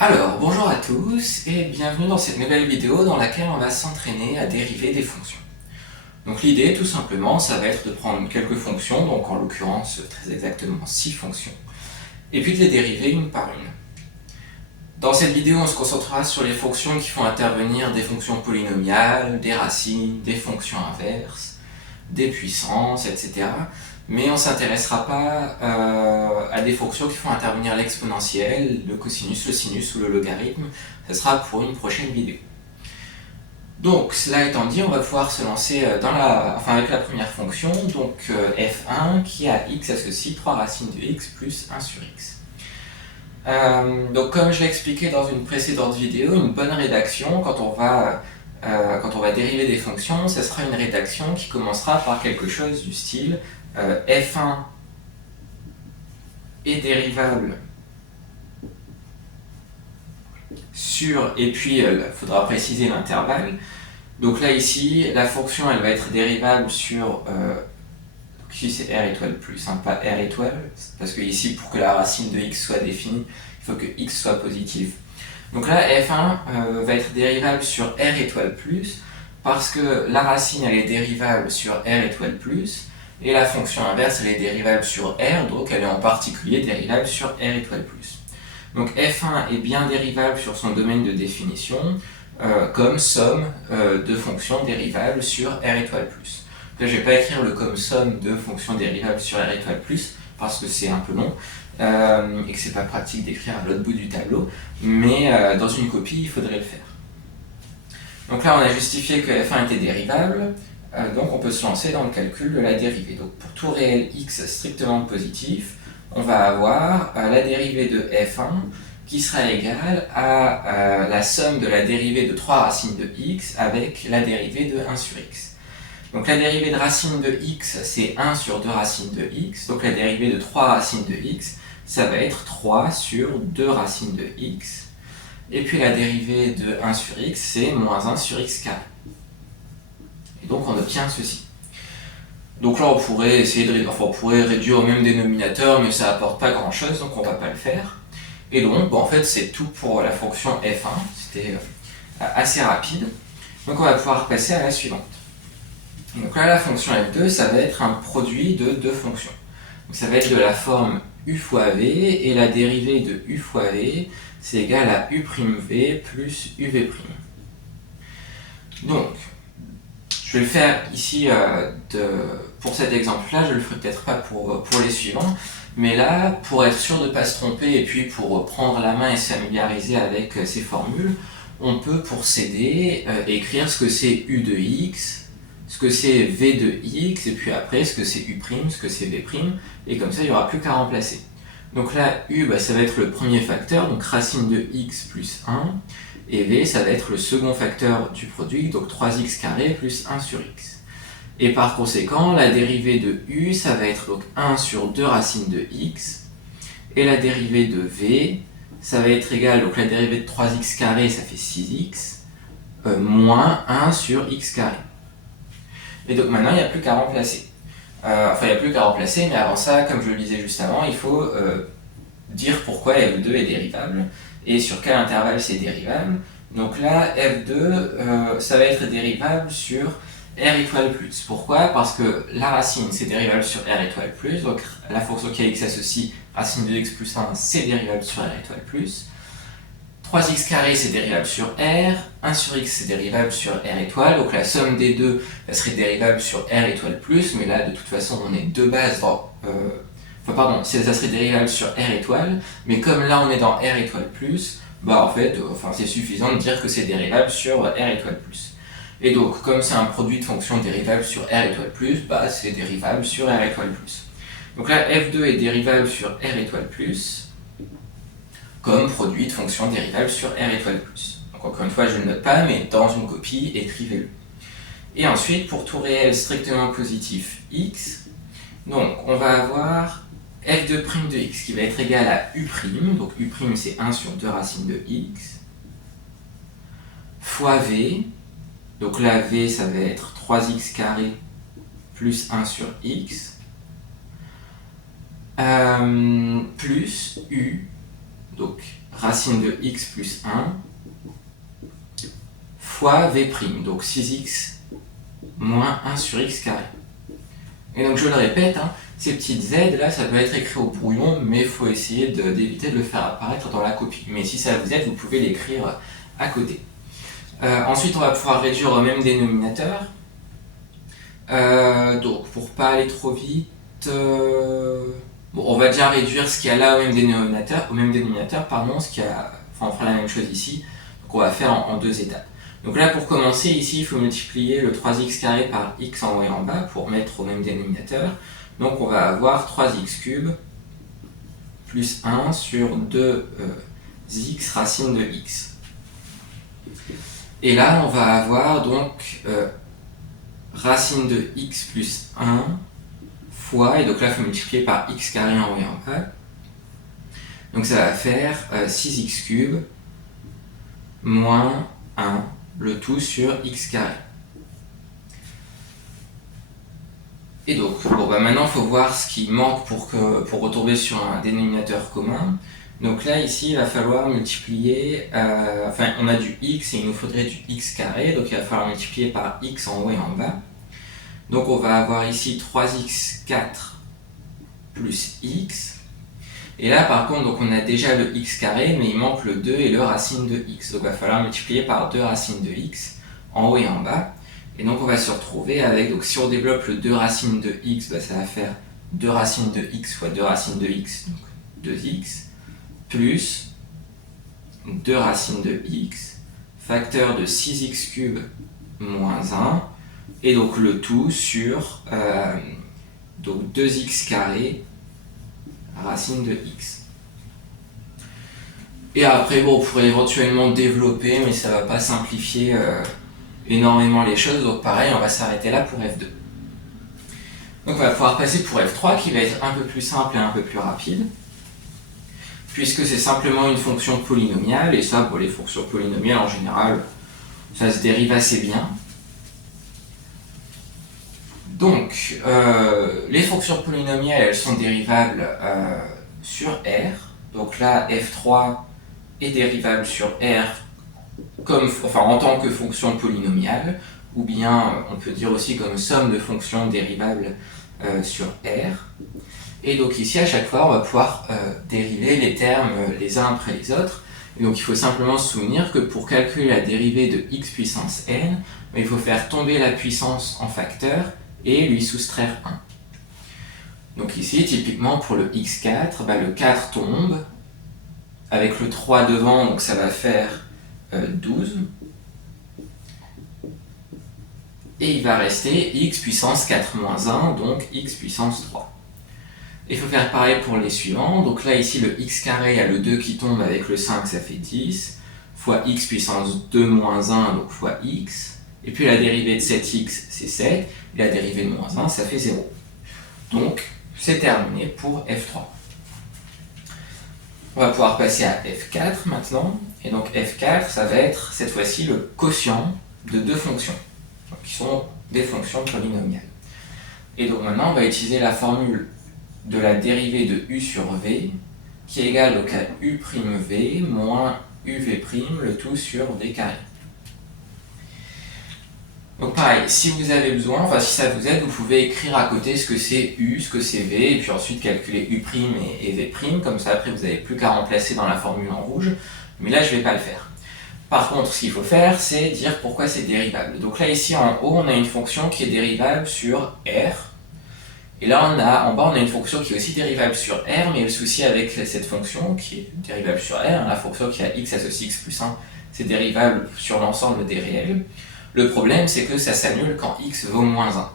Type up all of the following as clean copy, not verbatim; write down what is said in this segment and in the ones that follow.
Alors, bonjour à tous et bienvenue dans cette nouvelle vidéo dans laquelle on va s'entraîner à dériver des fonctions. Donc l'idée, tout simplement, ça va être de prendre quelques fonctions, donc en l'occurrence très exactement 6 fonctions, et puis de les dériver une par une. Dans cette vidéo, on se concentrera sur les fonctions qui font intervenir des fonctions polynomiales, des racines, des fonctions inverses, des puissances, etc. Mais on ne s'intéressera pas à des fonctions qui font intervenir l'exponentielle, le cosinus, le sinus ou le logarithme. Ce sera pour une prochaine vidéo. Donc, cela étant dit, on va pouvoir se lancer avec la première fonction, donc f1 qui a x associe 3 racines de x plus 1 sur x. Donc comme je l'ai expliqué dans une précédente vidéo, une bonne rédaction, quand on va dériver des fonctions, ce sera une rédaction qui commencera par quelque chose du style f1 est dérivable sur, et puis il faudra préciser l'intervalle. Donc là ici, la fonction elle va être dérivable sur, ici c'est r étoile plus, pas r étoile, parce que ici pour que la racine de x soit définie, il faut que x soit positif. Donc là f1 va être dérivable sur r étoile plus, parce que la racine elle est dérivable sur r étoile plus, et la fonction inverse elle est dérivable sur r, donc elle est en particulier dérivable sur r étoile plus. Donc f1 est bien dérivable sur son domaine de définition, comme somme de fonctions dérivables sur r étoile plus. Là, je ne vais pas écrire le comme somme de fonctions dérivables sur r étoile plus, parce que c'est un peu long, et que c'est pas pratique d'écrire à l'autre bout du tableau, mais dans une copie, il faudrait le faire. Donc là, on a justifié que f1 était dérivable, donc on peut se lancer dans le calcul de la dérivée. Donc pour tout réel x strictement positif, on va avoir la dérivée de f1 qui sera égale à la somme de la dérivée de 3 racines de x avec la dérivée de 1 sur x. Donc la dérivée de racine de x, c'est 1 sur 2 racines de x, donc la dérivée de 3 racines de x, ça va être 3 sur 2 racines de x. Et puis la dérivée de 1 sur x, c'est moins 1 sur x carré. Et donc on obtient ceci. Donc là on pourrait on pourrait réduire au même dénominateur, mais ça apporte pas grand chose, donc on va pas le faire. Et donc en fait c'est tout pour la fonction f1, c'était assez rapide. Donc on va pouvoir passer à la suivante. Donc là la fonction f2, ça va être un produit de deux fonctions. Donc ça va être de la forme u fois v, et la dérivée de u fois v, c'est égal à u'v plus uv'. Donc, je vais le faire ici pour cet exemple-là, je le ferai peut-être pas pour les suivants, mais là, pour être sûr de ne pas se tromper et puis pour prendre la main et se familiariser avec ces formules, on peut, pour s'aider, écrire ce que c'est u de x, ce que c'est v de x, et puis après ce que c'est u', ce que c'est v', et comme ça il n'y aura plus qu'à remplacer. Donc là, u, ça va être le premier facteur, donc racine de x plus 1, et v, ça va être le second facteur du produit, donc 3x carré plus 1 sur x. Et par conséquent, la dérivée de u, ça va être donc 1 sur 2 racines de x, et la dérivée de v, ça va être égal, donc la dérivée de 3x carré, ça fait 6x, moins 1 sur x carré. Et donc maintenant, il n'y a plus qu'à remplacer. Il n'y a plus qu'à remplacer, mais avant ça, comme je le disais juste avant, il faut dire pourquoi f2 est dérivable et sur quel intervalle c'est dérivable. Donc là, f2, ça va être dérivable sur r étoile plus. Pourquoi? Parce que la racine, c'est dérivable sur r étoile plus, donc la fonction qui a x associe racine de x plus 1, c'est dérivable sur r étoile plus. 3x carré, c'est dérivable sur r, 1 sur x, c'est dérivable sur r étoile, donc la somme des deux, ça serait dérivable sur r étoile plus, mais là, de toute façon, on est deux bases dans... ça serait dérivable sur r étoile, mais comme là, on est dans r étoile plus, c'est suffisant de dire que c'est dérivable sur r étoile plus. Et donc, comme c'est un produit de fonction dérivable sur r étoile plus, c'est dérivable sur r étoile plus. Donc là, f2 est dérivable sur r étoile plus, comme produit de fonction dérivable sur r étoile plus. Donc encore une fois, je ne le note pas, mais dans une copie, écrivez-le. Et ensuite, pour tout réel strictement positif x, donc on va avoir f2' de x qui va être égal à u', donc u' c'est 1 sur 2 racines de x, fois v, donc là v ça va être 3x carré plus 1 sur x, plus u, donc racine de x plus 1, fois v', donc 6x moins 1 sur x carré. Et donc je le répète, hein, ces petites z là, ça peut être écrit au brouillon, mais il faut essayer d'éviter de le faire apparaître dans la copie. Mais si ça vous aide, vous pouvez l'écrire à côté. Ensuite, on va pouvoir réduire au même dénominateur. Donc pour pas aller trop vite, bon, on va déjà réduire ce qu'il y a là au même dénominateur, pardon, on fera la même chose ici. Donc on va faire en deux étapes. Donc là, pour commencer, ici, il faut multiplier le 3x carré par x en haut et en bas pour mettre au même dénominateur. Donc on va avoir 3x cube plus 1 sur 2x racine de x. Et là, on va avoir donc racine de x plus 1 fois, et donc là, il faut multiplier par x carré en haut et en bas. Donc ça va faire 6x cube moins 1, le tout sur x carré. Et donc, maintenant, il faut voir ce qui manque pour retomber sur un dénominateur commun. Donc là, ici, il va falloir multiplier, on a du x et il nous faudrait du x carré, donc il va falloir multiplier par x en haut et en bas. Donc on va avoir ici 3x4 plus x. Et là, par contre, donc on a déjà le x carré, mais il manque le 2 et le racine de x. Donc il va falloir multiplier par 2 racines de x en haut et en bas. Et donc on va se retrouver avec, donc si on développe le 2 racines de x, ça va faire 2 racines de x fois 2 racines de x, donc 2x, plus 2 racines de x, facteur de 6x cube moins 1, et donc le tout sur donc 2x carré racine de x. Et après, on pourrait éventuellement développer, mais ça ne va pas simplifier énormément les choses, donc pareil, on va s'arrêter là pour F2. Donc on va pouvoir passer pour F3 qui va être un peu plus simple et un peu plus rapide, puisque c'est simplement une fonction polynomiale, et ça, pour les fonctions polynomiales en général, ça se dérive assez bien. Donc, les fonctions polynomiales, elles sont dérivables sur R, donc là, F3 est dérivable sur R en tant que fonction polynomiale, ou bien on peut dire aussi comme somme de fonctions dérivables sur R. Et donc ici, à chaque fois, on va pouvoir dériver les termes les uns après les autres. Et donc il faut simplement se souvenir que pour calculer la dérivée de x puissance n, il faut faire tomber la puissance en facteur et lui soustraire 1. Donc ici, typiquement pour le x4, le 4 tombe, avec le 3 devant, donc ça va faire 12. Et il va rester x puissance 4 moins 1, donc x puissance 3. Il faut faire pareil pour les suivants. Donc là, ici, le x carré, il y a le 2 qui tombe avec le 5, ça fait 10, fois x puissance 2 moins 1, donc fois x. Et puis la dérivée de 7x, c'est 7. Et la dérivée de moins 1, ça fait 0. Donc, c'est terminé pour F3. On va pouvoir passer à F4 maintenant. Et donc F4, ça va être cette fois-ci le quotient de deux fonctions, donc, qui sont des fonctions polynomiales. Et donc maintenant, on va utiliser la formule de la dérivée de u sur v, qui est égale donc à u'v moins uv', le tout sur v carré. Donc pareil, si vous avez besoin, si ça vous aide, vous pouvez écrire à côté ce que c'est u, ce que c'est v, et puis ensuite calculer u' et v', comme ça après vous n'avez plus qu'à remplacer dans la formule en rouge, mais là je ne vais pas le faire. Par contre, ce qu'il faut faire, c'est dire pourquoi c'est dérivable. Donc là ici en haut, on a une fonction qui est dérivable sur r, et là en bas on a une fonction qui est aussi dérivable sur r, mais le souci avec cette fonction qui est dérivable sur r, la fonction qui a x associe x plus 1, c'est dérivable sur l'ensemble des réels. Le problème, c'est que ça s'annule quand x vaut moins 1.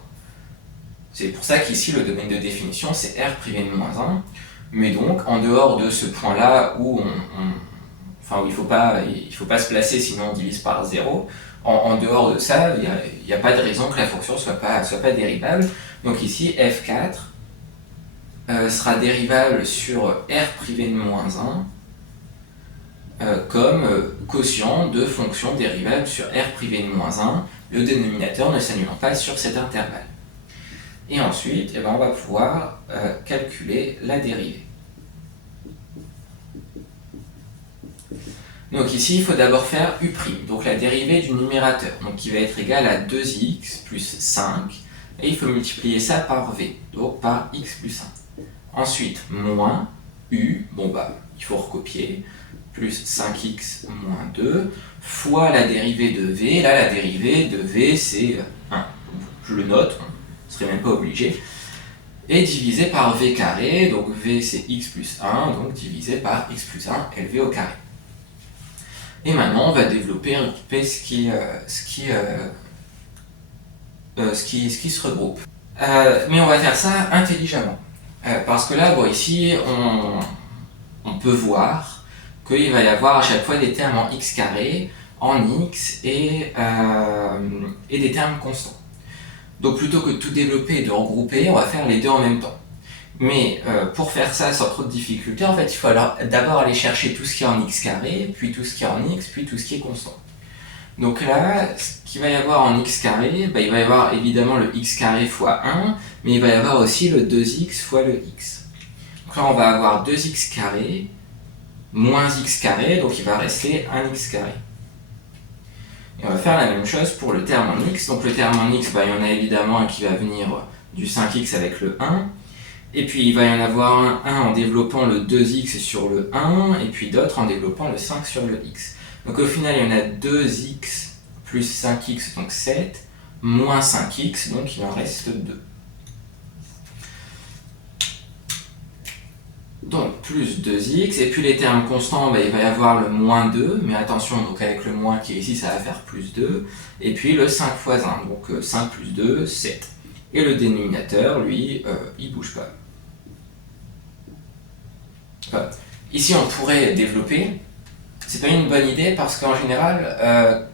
C'est pour ça qu'ici, le domaine de définition, c'est r privé de moins 1. Mais donc, en dehors de ce point-là où il ne faut pas se placer, sinon on divise par 0, en dehors de ça, il n'y a pas de raison que la fonction ne soit pas dérivable. Donc ici, f4 sera dérivable sur r privé de moins 1, comme quotient de fonction dérivable sur r privé de moins 1, le dénominateur ne s'annulant pas sur cet intervalle. Et ensuite, on va pouvoir calculer la dérivée. Donc ici, il faut d'abord faire u', donc la dérivée du numérateur, donc qui va être égale à 2x plus 5, et il faut multiplier ça par v, donc par x plus 1. Ensuite, moins u, il faut recopier, plus 5x moins 2, fois la dérivée de v. Là, la dérivée de v, c'est 1. Je le note, on ne serait même pas obligé. Et divisé par v carré, donc v c'est x plus 1, donc divisé par x plus 1, LV au carré. Et maintenant, on va développer ce qui se regroupe. Mais on va faire ça intelligemment. Parce que là, ici, on peut voir qu'il va y avoir à chaque fois des termes en x carré, en x et des termes constants. Donc plutôt que de tout développer et de regrouper, on va faire les deux en même temps. Mais pour faire ça sans trop de difficulté, en fait, il faut d'abord aller chercher tout ce qui est en x carré, puis tout ce qui est en x, puis tout ce qui est constant. Donc là, ce qu'il va y avoir en x carré, il va y avoir évidemment le x carré fois 1, mais il va y avoir aussi le 2x fois le x. Donc là, on va avoir 2x carré moins x carré, donc il va rester 1x carré. Et on va faire la même chose pour le terme en x. Donc le terme en x, il y en a évidemment un qui va venir du 5x avec le 1. Et puis il va y en avoir un en développant le 2x sur le 1, et puis d'autres en développant le 5 sur le x. Donc au final, il y en a 2x plus 5x, donc 7, moins 5x, donc il en reste 2. Donc plus 2x, et puis les termes constants, il va y avoir le moins 2, mais attention, donc avec le moins qui est ici, ça va faire plus 2, et puis le 5 fois 1, donc 5 plus 2, 7. Et le dénominateur, lui, il ne bouge pas. Enfin, ici, on pourrait développer. C'est pas une bonne idée parce qu'en général,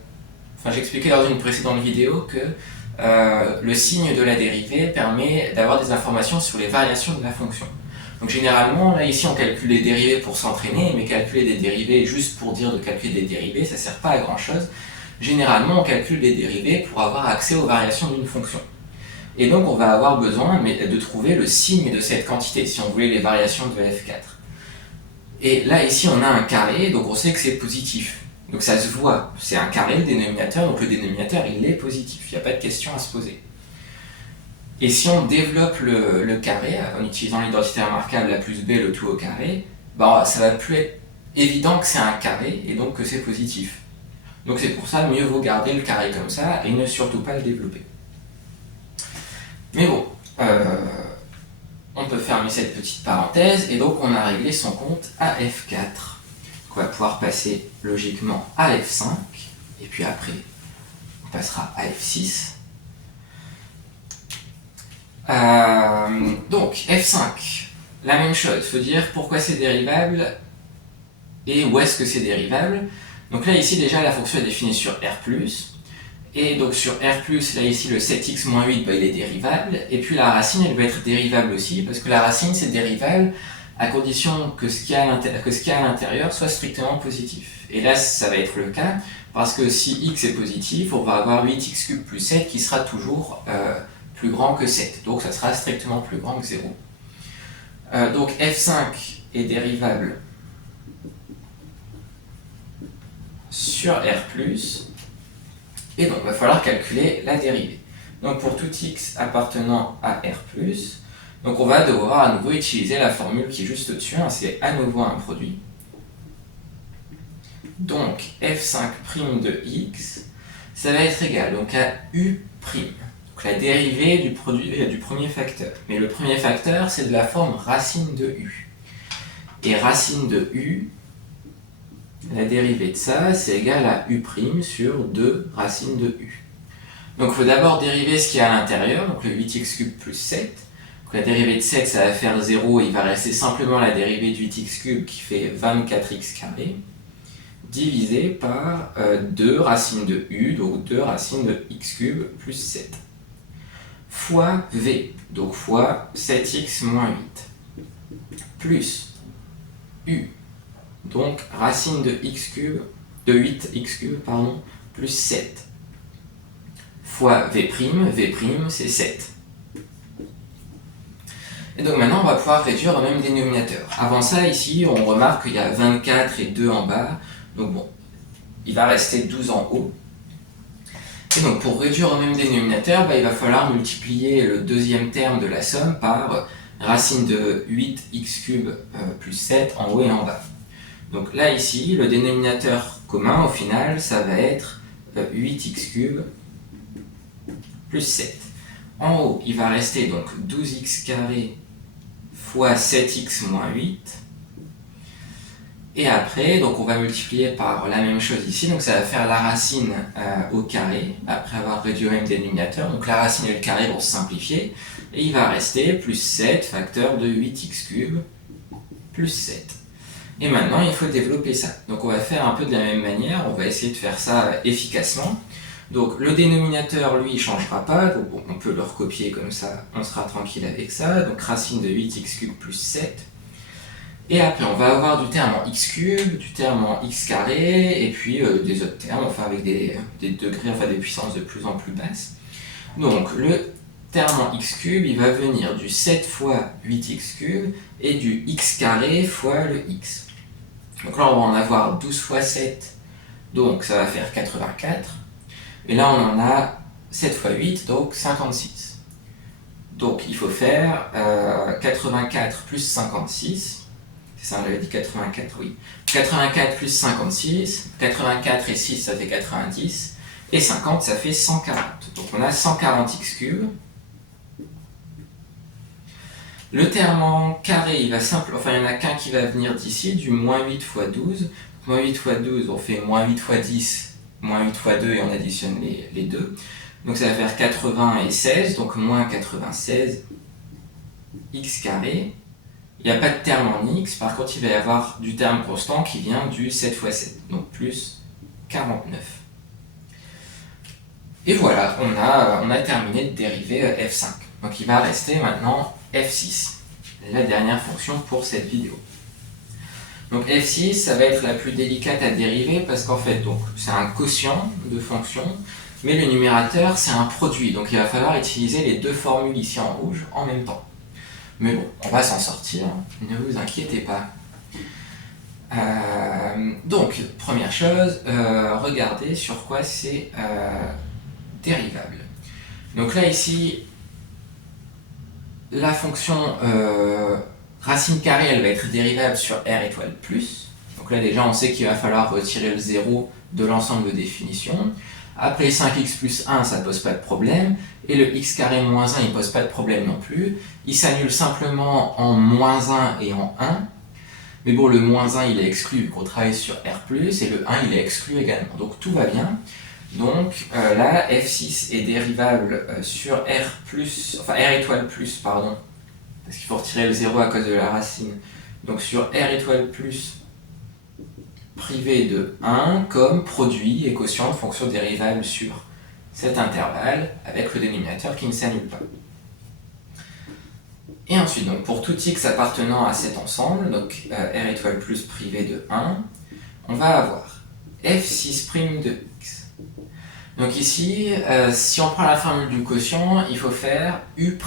j'expliquais dans une précédente vidéo que le signe de la dérivée permet d'avoir des informations sur les variations de la fonction. Donc généralement, là ici on calcule les dérivées pour s'entraîner, mais calculer des dérivées juste pour dire de calculer des dérivées, ça ne sert pas à grand chose. Généralement, on calcule des dérivées pour avoir accès aux variations d'une fonction. Et donc on va avoir besoin de trouver le signe de cette quantité, si on voulait les variations de f4. Et là ici on a un carré, donc on sait que c'est positif. Donc ça se voit, c'est un carré le dénominateur, donc le dénominateur il est positif, il n'y a pas de question à se poser. Et si on développe le carré en utilisant l'identité remarquable a plus b le tout au carré, ça va plus être évident que c'est un carré et donc que c'est positif. Donc c'est pour ça mieux vaut garder le carré comme ça et ne surtout pas le développer. Mais bon, on peut fermer cette petite parenthèse et donc on a réglé son compte à f4. On va pouvoir passer logiquement à f5 et puis après on passera à f6. Donc f5, la même chose, il faut dire pourquoi c'est dérivable et où est-ce que c'est dérivable. Donc là ici déjà la fonction est définie sur R+, et donc sur R+, là ici le 7x moins 8 il est dérivable, et puis la racine elle va être dérivable aussi, parce que la racine c'est dérivable à condition que ce qu'il y a à l'intérieur soit strictement positif. Et là ça va être le cas, parce que si x est positif, on va avoir 8x³ plus 7 qui sera toujours plus grand que 7, donc ça sera strictement plus grand que 0. Donc f5 est dérivable sur R+, et donc il va falloir calculer la dérivée. Donc pour tout x appartenant à R+, donc on va devoir à nouveau utiliser la formule qui est juste au-dessus, c'est à nouveau un produit. Donc f5' de x, ça va être égal donc à u'. Donc la dérivée du produit du premier facteur. Mais le premier facteur, c'est de la forme racine de u. Et racine de u, la dérivée de ça, c'est égal à u' sur 2 racine de u. Donc il faut d'abord dériver ce qu'il y a à l'intérieur, donc le 8x³ plus 7. Donc la dérivée de 7, ça va faire 0, il va rester simplement la dérivée de 8x³ qui fait 24x carré, divisé par 2 racine de u, donc 2 racine de x³ plus 7. Fois v, donc fois 7x moins 8, plus u, donc racine de x³, de 8x³ pardon, plus 7, fois v', c'est 7. Et donc maintenant on va pouvoir réduire au même dénominateur. Avant ça, ici, on remarque qu'il y a 24 et 2 en bas, Donc bon, il va rester 12 en haut. Et donc pour réduire au même dénominateur, il va falloir multiplier le deuxième terme de la somme par racine de 8x³ plus 7 en haut et en bas. Donc là ici, le dénominateur commun au final, ça va être 8x³ plus 7. En haut, il va rester donc 12x² fois 7x moins 8. Et après, donc on va multiplier par la même chose ici, donc ça va faire la racine au carré, après avoir réduit le même dénominateur. Donc la racine et le carré vont se simplifier, et il va rester plus 7 facteur de 8x³ plus 7. Et maintenant, il faut développer ça. Donc on va faire un peu de la même manière, on va essayer de faire ça efficacement. Donc le dénominateur, lui, il ne changera pas, donc on peut le recopier comme ça, on sera tranquille avec ça. Donc racine de 8x³ plus 7. Et après, on va avoir du terme en x³, du terme en x², et puis des autres termes, enfin avec des degrés, enfin des puissances de plus en plus basses. Donc le terme en x³, il va venir du 7 fois 8x³ et du x² fois le x. Donc là, on va en avoir 12 fois 7, donc ça va faire 84. Et là, on en a 7 fois 8, donc 56. Donc il faut faire 84 plus 56. C'est ça, on avait dit 84, oui. 84 plus 56, 84 et 6, ça fait 90, et 50, ça fait 140. Donc on a 140 x³. Le terme en carré, il n'y en a qu'un qui va venir d'ici, du moins 8 fois 12. Moins 8 fois 12, on fait moins 8 fois 10, moins 8 fois 2, et on additionne les deux. Donc ça va faire 80 et 16, donc moins 96 x². Il n'y a pas de terme en x, par contre il va y avoir du terme constant qui vient du 7 fois 7, donc plus 49. Et voilà, on a terminé de dériver f5. Donc il va rester maintenant f6, la dernière fonction pour cette vidéo. Donc f6, ça va être la plus délicate à dériver parce qu'en fait, c'est un quotient de fonction, mais le numérateur c'est un produit, donc il va falloir utiliser les deux formules ici en rouge en même temps. Mais bon, on va s'en sortir, ne vous inquiétez pas. Donc, première chose, regardez sur quoi c'est dérivable. Donc là, ici, la fonction racine carrée, elle va être dérivable sur r étoile plus. Donc là, déjà, on sait qu'il va falloir retirer le 0 de l'ensemble de définition. Après 5x plus 1, ça ne pose pas de problème. Et le x² moins 1, il ne pose pas de problème non plus. Il s'annule simplement en moins 1 et en 1. Mais bon, le moins 1, il est exclu vu qu'on travaille sur R+, et le 1, il est exclu également. Donc tout va bien. Donc là, f6 est dérivable sur R étoile plus, pardon, parce qu'il faut retirer le 0 à cause de la racine. Donc sur R étoile plus privé de 1 comme produit et quotient de fonction dérivable sur cet intervalle avec le dénominateur qui ne s'annule pas. Et ensuite, donc, pour tout x appartenant à cet ensemble, donc R étoile plus privé de 1, on va avoir f6' de x. Donc ici, si on prend la formule du quotient, il faut faire u',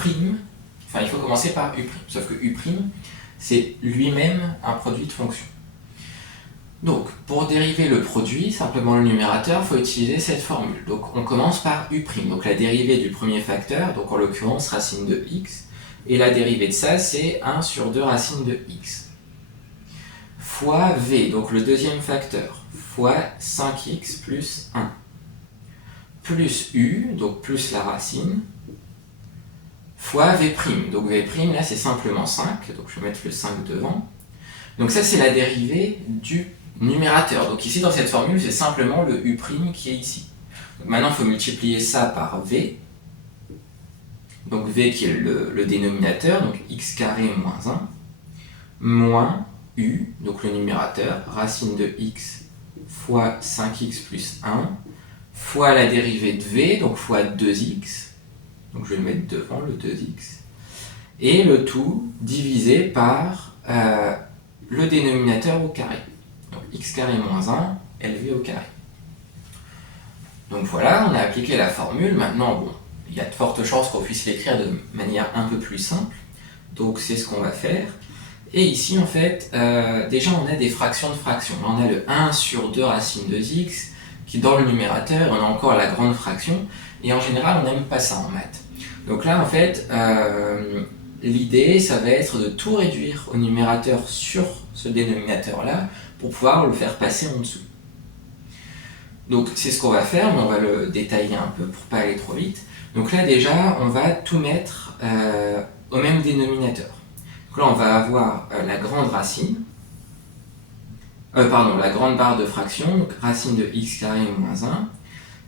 enfin il faut commencer par u', sauf que u', c'est lui-même un produit de fonction. Donc, pour dériver le produit, simplement le numérateur, il faut utiliser cette formule. Donc, on commence par u', donc la dérivée du premier facteur, donc en l'occurrence racine de x, et la dérivée de ça, c'est 1 sur 2 racine de x, fois v, donc le deuxième facteur, fois 5x plus 1, plus u, donc plus la racine, fois v', donc v', là c'est simplement 5, donc je vais mettre le 5 devant. Donc ça c'est la dérivée du numérateur. Donc ici dans cette formule, c'est simplement le u' qui est ici. Donc maintenant il faut multiplier ça par v. Donc v qui est le dénominateur, donc x² moins 1, moins u, donc le numérateur, racine de x fois 5x plus 1, fois la dérivée de v, donc fois 2x, donc je vais le mettre devant le 2x, et le tout divisé par le dénominateur au carré. Donc x² moins 1, LV au carré. Donc voilà, on a appliqué la formule. Maintenant, bon, il y a de fortes chances qu'on puisse l'écrire de manière un peu plus simple. Donc c'est ce qu'on va faire. Et ici, en fait, déjà on a des fractions de fractions. Là, on a le 1 sur 2 racine de x, qui dans le numérateur, on a encore la grande fraction, et en général, on n'aime pas ça en maths. Donc là, en fait, l'idée, ça va être de tout réduire au numérateur sur ce dénominateur-là, pour pouvoir le faire passer en dessous. Donc c'est ce qu'on va faire, mais on va le détailler un peu pour pas aller trop vite. Donc là déjà, on va tout mettre au même dénominateur. Donc là, on va avoir la grande racine, la grande barre de fraction, donc racine de x carré moins 1.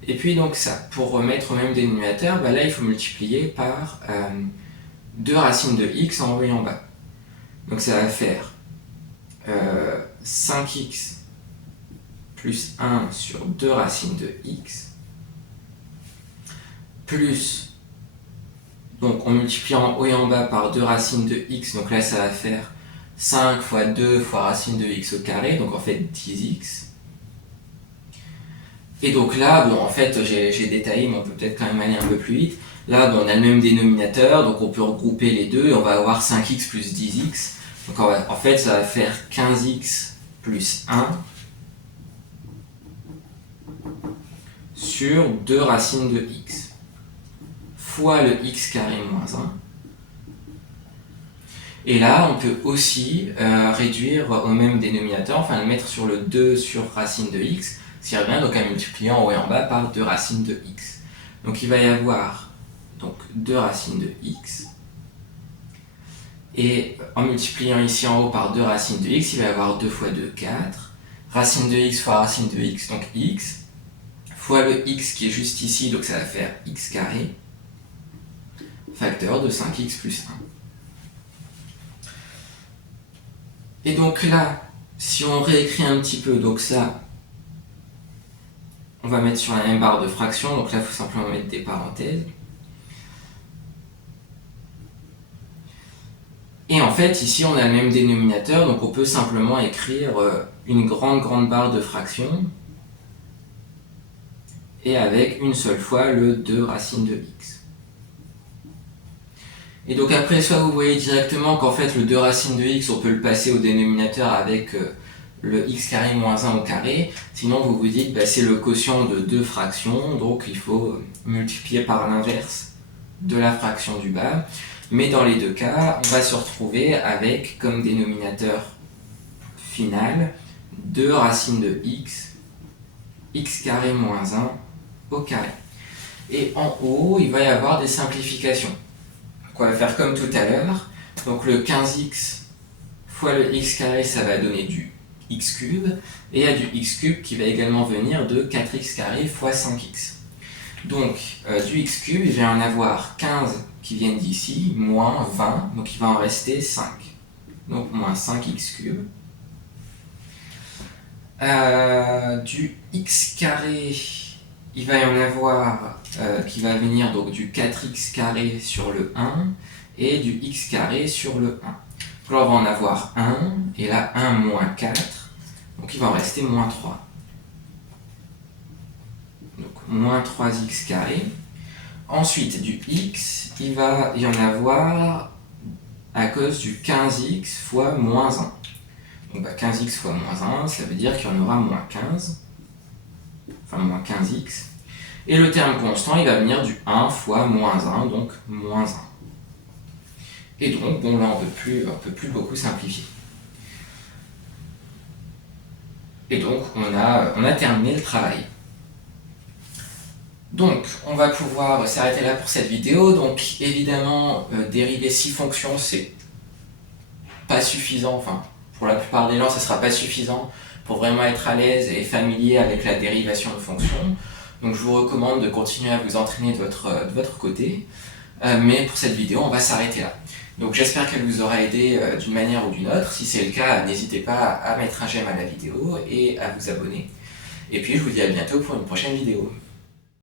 Et puis donc ça, pour remettre au même dénominateur, là il faut multiplier par 2 racines de x en haut et en bas. Donc ça va faire 5x plus 1 sur 2 racines de x, plus, donc on multiplie en haut et en bas par 2 racines de x, donc là ça va faire 5 fois 2 fois racine de x au carré, donc en fait 10x. Et donc là, bon en fait j'ai détaillé, mais on peut peut-être quand même aller un peu plus vite. Là on a le même dénominateur, donc on peut regrouper les deux, et on va avoir 5x plus 10x. Donc en fait ça va faire 15x plus 1 sur 2 racines de x fois le x carré moins 1. Et là, on peut aussi réduire au même dénominateur, enfin le mettre sur le 2 sur racine de x, ce qui revient donc à multiplier en haut et en bas par 2 racines de x. Donc il va y avoir donc 2 racines de x, et en multipliant ici en haut par 2 racines de x, il va y avoir 2 fois 2, 4, racine de x fois racine de x, donc x, fois le x qui est juste ici, donc ça va faire x carré, facteur de 5x plus 1. Et donc là, si on réécrit un petit peu, donc ça, on va mettre sur la même barre de fraction, donc là il faut simplement mettre des parenthèses. Et en fait, ici on a le même dénominateur, donc on peut simplement écrire une grande barre de fraction, et avec une seule fois le 2 racine de x. Et donc après, soit vous voyez directement qu'en fait le 2 racine de x, on peut le passer au dénominateur avec le x carré moins 1 au carré, sinon vous vous dites c'est le quotient de deux fractions, donc il faut multiplier par l'inverse de la fraction du bas. Mais dans les deux cas, on va se retrouver avec comme dénominateur final 2 racines de x, x carré moins 1 au carré. Et en haut, il va y avoir des simplifications. Donc on va faire comme tout à l'heure. Donc le 15x fois le x carré, ça va donner du x cube. Et il y a du x cube qui va également venir de 4x carré fois 5x. Donc du x cube, il va y en avoir 15 qui viennent d'ici, moins 20, donc il va en rester 5. Donc moins 5x cube. Du x carré, il va y en avoir qui va venir donc du 4x carré sur le 1 et du x carré sur le 1. Donc là on va en avoir 1, et là 1 moins 4, donc il va en rester moins 3. Donc moins 3x carré. Ensuite du x, il va y en avoir à cause du 15x fois moins 1. Donc 15x fois moins 1, ça veut dire qu'il y en aura moins 15, enfin moins 15x. Et le terme constant, il va venir du 1 fois moins 1, donc moins 1. Et donc, bon là on peut plus beaucoup simplifier. Et donc on a terminé le travail. Donc on va pouvoir s'arrêter là pour cette vidéo. Donc évidemment, dériver 6 fonctions, c'est pas suffisant, enfin pour la plupart des gens ce sera pas suffisant pour vraiment être à l'aise et familier avec la dérivation de fonctions. Donc je vous recommande de continuer à vous entraîner de votre côté. Mais pour cette vidéo, on va s'arrêter là. Donc j'espère qu'elle vous aura aidé d'une manière ou d'une autre. Si c'est le cas, n'hésitez pas à mettre un j'aime à la vidéo et à vous abonner. Et puis je vous dis à bientôt pour une prochaine vidéo.